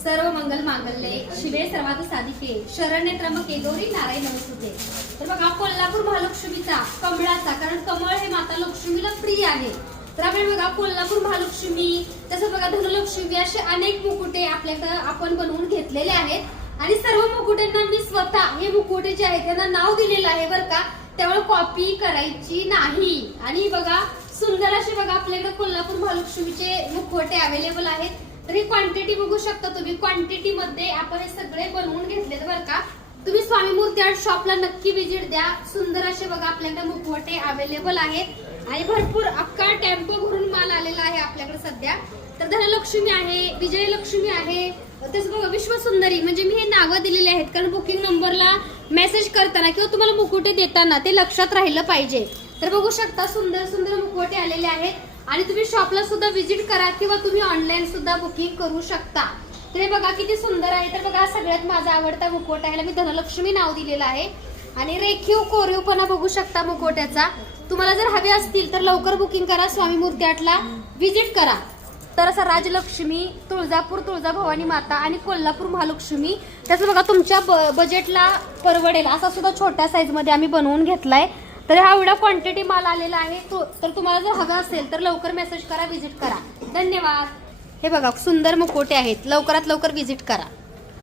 सर्व मंगल मांगल्ये शिवे सर्वार्थ साधिके शरण्ये त्र्यंबके गौरी नारायणी नमस्तुते। तर बघा कोल्हापूर महालक्ष्मीचा कमळाचा, कारण कमळ हे माता लक्ष्मीला प्रिय आहे, तर आपण बघा कोल्हापूर महालक्ष्मी, तसं बघा धनलक्ष्मी असे अनेक मुकुटे आपल्याकडे आपण बनवून घेतलेले आहेत आणि सर्व मुकुट्यांना मी स्वतः हे मुकुटे जे आहेत त्यांना नाव दिलेलं आहे बरं का, त्यामुळे कॉपी करायची नाही। आणि बघा सुंदर असे बघा आपल्याकडे कोल्हापूर महालक्ष्मीचे मुखवटे अवेलेबल आहेत, तर ही क्वांटिटी बघू शकता तुम्ही। क्वांटिटी मध्ये आपण हे सगळे बनवून घेतलेत बरं का। तुम्ही स्वामी मूर्ती आर्ट शॉपला नक्की विजिट द्या। सुंदर असे बघा आपल्याकडे मुखवटे अवेलेबल आहेत आणि भरपूर अख्खा टेम्पो भरून माल आलेला आहे आपल्याकडे सध्या। तर धनलक्ष्मी आहे, विजयलक्ष्मी आहे, तसं बघा विश्वसुंदरी, म्हणजे मी हे नावं दिलेले आहेत कारण बुकिंग नंबरला मेसेज करताना किंवा तुम्हाला मुकुटे देताना ते लक्षात राहिलं पाहिजे। तर बघू शकता सुंदर सुंदर मुखवटे आलेले आहेत आणि तुम्ही शॉपला सुद्धा विजिट करा किंवा तुम्ही ऑनलाईन सुद्धा बुकिंग करू शकता। तर हे बघा किती सुंदर आहे। तर बघा सगळ्यात माझा आवडता मुखवटा आहे, मी धनलक्ष्मी नाव दिलेलं आहे आणि रेखीव कोरीवपणा बघू शकता मुखवट्याचा। तुम्हाला जर हवे असतील तर लवकर बुकिंग करा, स्वामी मूर्ती आर्टला विजिट करा। तर असा राजलक्ष्मी, तुळजापूर तुळजाभवानी माता आणि कोल्हापूर महालक्ष्मी, त्याचं बघा तुमच्या बजेटला परवडेल असा सुद्धा छोट्या साईज मध्ये आम्ही बनवून घेतलाय। तर हा एवढा क्वांटिटी माल आलेला आहे, तर तुम्हाला जर हवा असेल तर लवकर मेसेज करा, विजिट करा। धन्यवाद। हे बघा सुंदर मुखवटे आहेत, लवकरात लवकर विजिट करा।